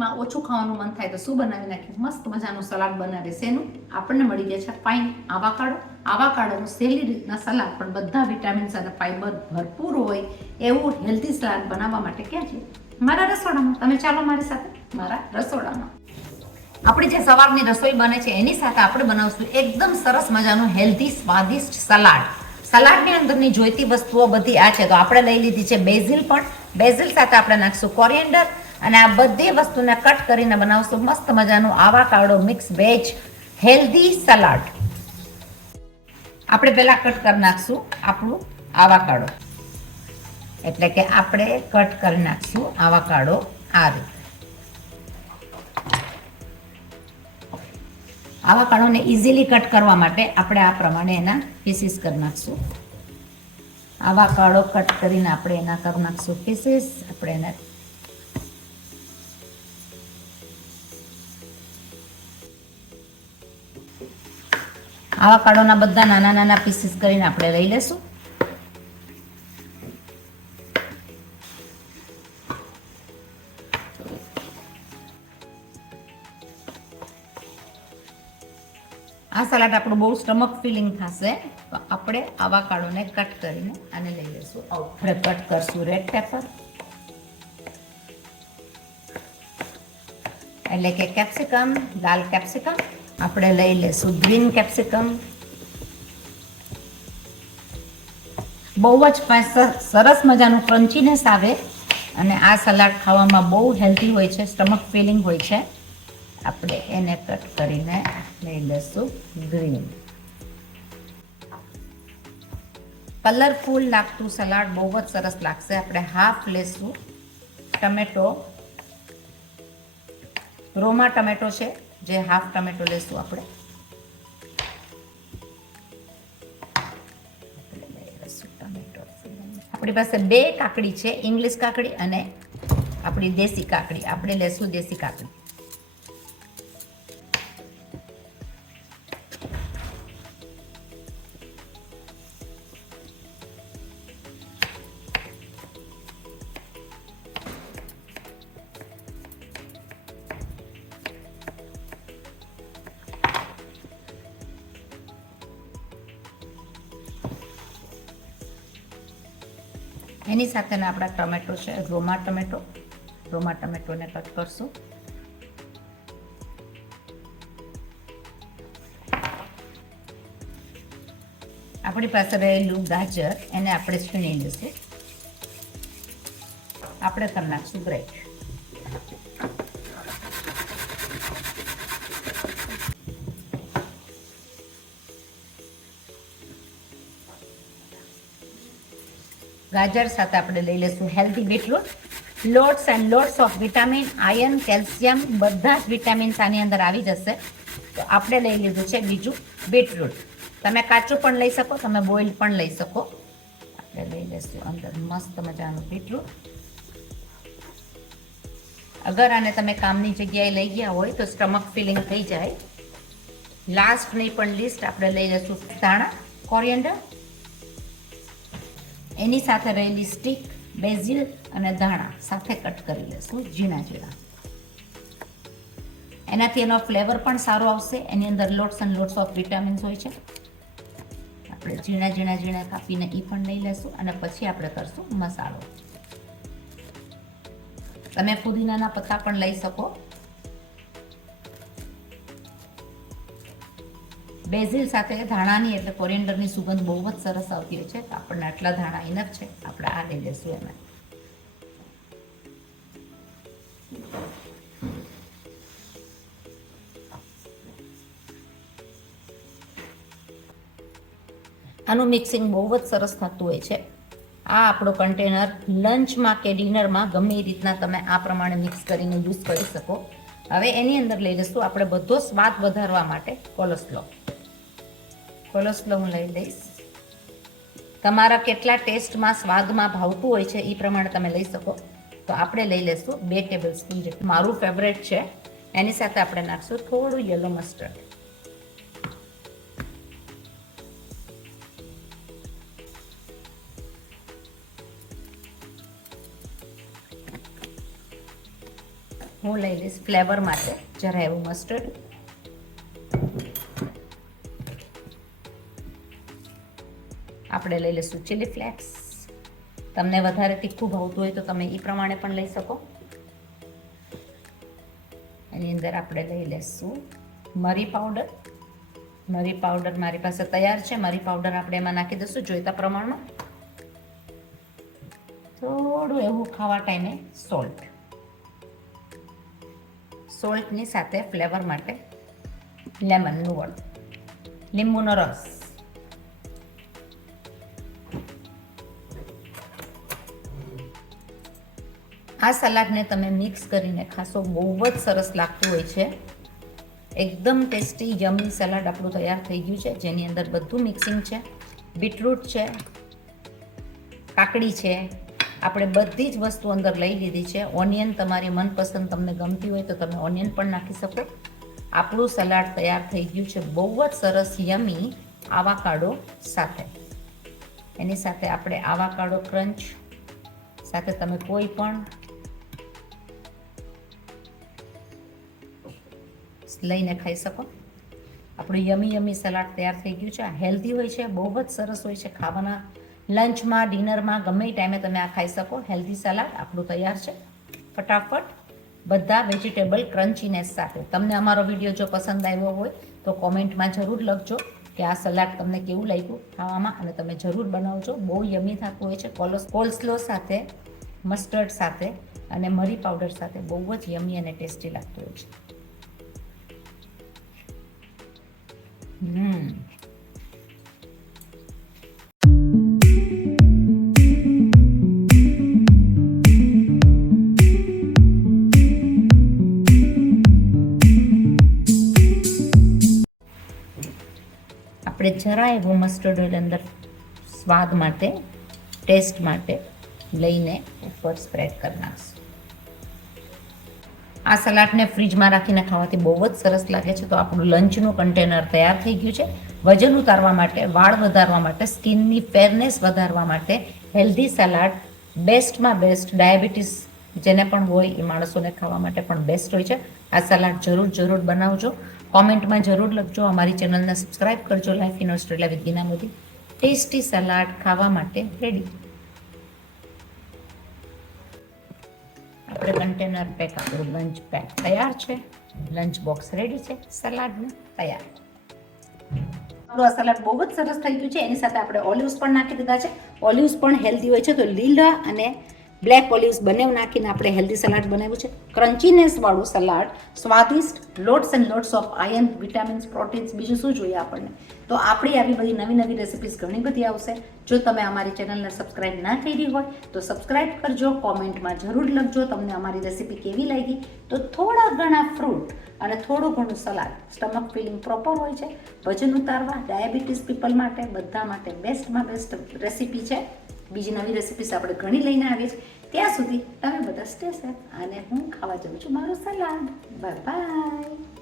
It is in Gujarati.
જમવામાં ઓછું ખાવાનું મન થાય તો શું બનાવી નાખીએ? મસ્ત મજાનું સલાડ બનાવે. શેનું? આપણને મળી ગયા છે ફાઇન આવાકાડો. આવાકાડોનું સહેલી રીતના સલાડ, પણ બધા વિટામિન્સ અને ફાઇબર ભરપૂર હોય એવું હેલ્ધી સલાડ બનાવવા માટે ક્યાં છે? મારા રસોડામાં. તમે ચાલો મારી સાથે મારા રસોડામાં. આપણી જે સવારની રસોઈ બને છે એની સાથે આપણે બનાવશું એકદમ સરસ મજાનું હેલ્ધી સ્વાદિષ્ટ સલાડ. સલાડની અંદરની જોઈતી વસ્તુઓ બધી આ છે. તો આપણે લઈ લીધી છે બેઝિલ, પણ બેઝિલ સાથે આપણે નાખશું કોરિએન્ડર, અને આ બધી વસ્તુને કટ કરીને બનાવશું મસ્ત મજાનું avocado mix veg healthy salad. આપણે પહેલા કટ કરી નાખશું આપણું આવાકાડો, એટલે કે આપણે કટ કરી નાખશું આવાકાડો આ રીતે. આવાકાડોને ઇઝીલી કટ કરવા માટે આપણે આ પ્રમાણે એના પીસીસ કરી નાખશું. આવાકાડો કટ કરીને આપણે એના કરી નાખશું પીસીસ. આપણે એને આવાકાડોના બધા નાના નાના પીસીસ કરીને આપણે લઈ લેશું. આ સલાડ આપણું બહુ સ્ટમક ફિલિંગ થશે, તો આપણે આવાકાડોને કટ કરીને આને લઈ લઈશું. આપણે કટ કરશું રેડ પેપર, એટલે કે કેપ્સિકમ, લાલ કેપ્સિકમ. આપણે લઈ લઈશું ગ્રીન કેપ્સિકમ. બહુ જ સરસ મજાનું ક્રન્ચીનેસ આવે, અને આ સલાડ ખાવામાં બહુ હેલ્ધી હોય છે, સ્ટમક ફિલિંગ હોય છે. આપણે એને કટ કરીને લઈ લઈશું ગ્રીન. કલરફુલ લાગતું સલાડ બહુ જ સરસ લાગશે. આપણે હાફ લેશું ટમેટો, રોમા ટમેટો છે જે હાફ ટમેટો લેશું આપણે. આપણી પાસે 2 કાકડી છે, ઇંગ્લિશ કાકડી અને આપણી દેશી કાકડી. આપણે લેશું દેશી કાકડી. એની સાથેના આપણા ટમેટો છે રોમા ટમેટો. રોમા ટમેટોને કટ કરશું. આપણી પાસે રહેલું ગાજર, એને આપણે છીણી લઈશું. આપણે કરી નાખશું ગ્રેટ. ગાજર સાથે આપણે લઈ લઈશું healthy beetroot. Lots and lots of vitamin, iron, calcium બધા જ વિટામિન્સ આની અંદર આવી જશે. તો આપણે લઈ લીધું છે બીજું બીટરૂટ. તમે કાચું પણ લઈ શકો, તમે બોઇલ પણ લઈ શકો. આપણે લઈ લઈશું અંદર મસ્ત મજાનું બીટરૂટ. અગર આને તમે કામની જગ્યાએ લઈ ગયા હોય તો સ્ટમક ફિલિંગ થઈ જાય. લાસ્ટ નહીં પણ લીસ્ટ આપણે લઈ લઈશું ધાણા, કોરિએન્ડર. એની સાથે રહેલી સ્ટીક, બેઝિલ અને ધાણા સાથે કટ કરી લેશું ઝીણા ઝીણા. એનાથી એનો ફ્લેવર પણ સારો આવશે. એની અંદર lots and lots of vitamins હોય છે. આપણે ઝીણા ઝીણા ઝીણા કાપીને એ પણ લઈ લેશું, અને પછી આપણે કરશું મસાલો. તમે પુદીનાના પત્તા પણ લઈ શકો. બેઝિલ સાથે ધાણાની એટલે કોરિએન્ડરની સુગંધ બહુ જ સરસ આવતી હોય છે. તો આપણને આટલા ધાણા ઇનફ છે. આપણે આ લઈ લઈશું એમાં. આનું મિક્સિંગ બહુ જ સરસ થતું હોય છે. આ આપણો કન્ટેનર લંચમાં કે ડિનરમાં ગમે એ રીતના તમે આ પ્રમાણે મિક્સ કરીને યુઝ કરી શકો. હવે એની અંદર લઈ લઈશું આપણે બધો સ્વાદ વધારવા માટે કોલેસ્ટ્રો. કોલેસ્ટ્રો હું લઈ લઈશ. તમારા કેટલા ટેસ્ટમાં સ્વાદમાં ભાવતું હોય છે એ પ્રમાણે તમે લઈ શકો. તો આપણે લઈ લઈશું 2 ટેબલ સ્પૂન જેટલું. મારું ફેવરેટ છે. એની સાથે આપણે નાખશું થોડું યલો મસ્ટર્ડ. હું લઈ લઈશ ફ્લેવર માટે જરા એવું મસ્ટર્ડ. આપણે લઈ લઈશું ચીલી ફ્લેક્સ. તમને વધારે તીખું ભાવતું હોય તો તમે એ પ્રમાણે પણ લઈ શકો. એની અંદર આપણે લઈ લઈશું મરી પાવડર. મરી પાવડર મારી પાસે તૈયાર છે. મરી પાવડર આપણે એમાં નાખી દઈશું જોઈતા પ્રમાણમાં. થોડું એવું ખાવા ટાઈમે સોલ્ટ. સોલ્ટની સાથે ફ્લેવર માટે લેમનનું વડ, લીંબુનો રસ. આ સલાડને તમે મિક્સ કરીને ખાશો, બહુ જ સરસ લાગતું હોય છે. એકદમ ટેસ્ટી યમી સલાડ આપણું તૈયાર થઈ ગયું છે, જેની અંદર બધું મિક્સિંગ છે. બીટરૂટ છે, કાકડી છે, આપણે બધી જ વસ્તુ અંદર લઈ લીધી છે. ઓનિયન તમારી મનપસંદ તમને ગમતી હોય તો તમે ઓનિયન પણ નાખી શકો. આપણું સલાડ તૈયાર થઈ ગયું છે, બહુ જ સરસ યમી આવાકાડો સાથે. એની સાથે આપણે આવાકાડો ક્રંચ સાથે તમે કોઈ પણ લઈને ખાઈ શકો. આપણું યમી સલાડ તૈયાર થઈ ગયું છે. આ હેલ્ધી હોય છે, બહુ જ સરસ હોય છે. ખાવાના લંચમાં, ડિનરમાં ગમે એ ટાઈમે તમે આ ખાઈ શકો. હેલ્ધી સલાડ આપણું તૈયાર છે. ફટાફટ બધા વેજીટેબલ ક્રન્ચીનેસ સાથે. તમને અમારો વિડીયો જો પસંદ આવ્યો હોય તો કોમેન્ટમાં જરૂર લખજો કે આ સલાડ તમને કેવું લાગ્યું ખાવામાં, અને તમે જરૂર બનાવજો. બહુ યમી થતું હોય છે. કોલ્સલો સાથે, મસ્ટર્ડ સાથે અને મરી પાવડર સાથે બહુ જ યમી અને ટેસ્ટી લાગતું હોય છે. આપણે જરા એવું મસ્ટર્ડ ઓઇલ અંદર સ્વાદ માટે, ટેસ્ટ માટે લઈને ઉપર સ્પ્રેડ કરી નાખશું. આ સલાડને ફ્રીજમાં રાખીને ખાવાથી બહુ જ સરસ લાગે છે. તો આપણું લંચનું કન્ટેનર તૈયાર થઈ ગયું છે. વજન ઉતારવા માટે, વાળ વધારવા માટે, સ્કિનની ફેરનેસ વધારવા માટે હેલ્ધી સલાડ બેસ્ટમાં બેસ્ટ. ડાયાબિટીસ જેને પણ હોય એ માણસોને ખાવા માટે પણ બેસ્ટ હોય છે. આ સલાડ જરૂર બનાવજો. કોમેન્ટમાં જરૂર લખજો. અમારી ચેનલને સબસ્ક્રાઈબ કરજો. Life in Australia with Bina Modi. Tasty salad ખાવા માટે રેડી. આપણે કન્ટેનર પેક, આપણું લંચ પેક તૈયાર છે. લંચ બોક્સ રેડી છે. સલાડને તૈયાર. આપણું આ સલાડ બહુ જ સરસ થઈ ગયું છે. એની સાથે આપણે ઓલિવ્સ પણ નાખી દીધા છે. ઓલિવ્સ પણ હેલ્ધી હોય છે, તો લીલા અને બ્લેક ઓલિવ્સ બંને નાખીને આપણે હેલ્ધી સલાડ બનાવ્યું છે. ક્રન્ચીનેસ વાળું સલાડ, સ્વાદિષ્ટ, lots and lots of iron, vitamins, proteins. બીજું શું જોઈએ આપણને? તો આપણી આવી બધી નવી રેસિપીઝ ઘણી બધી આવશે. જો તમે અમારી ચેનલને સબસ્ક્રાઇબ ના કરી હોય તો સબસ્ક્રાઇબ કરજો. કોમેન્ટમાં જરૂર લખજો તમને અમારી રેસિપી કેવી લાગી. તો થોડા ઘણા ફ્રૂટ અને થોડું ઘણું સલાડ, સ્ટમક ફિલિંગ પ્રોપર હોય છે. વજન ઉતારવા, ડાયાબિટીસ પીપલ માટે, બધા માટે બેસ્ટમાં બેસ્ટ રેસિપી છે. બીજી નવી રેસિપીસ આપણે ઘણી લઈને આવીએ છીએ. ત્યાં સુધી તમે બધા સ્ટે સેફ, અને હું ખાવા જાઉં છું મારું સલાડ. Bye bye.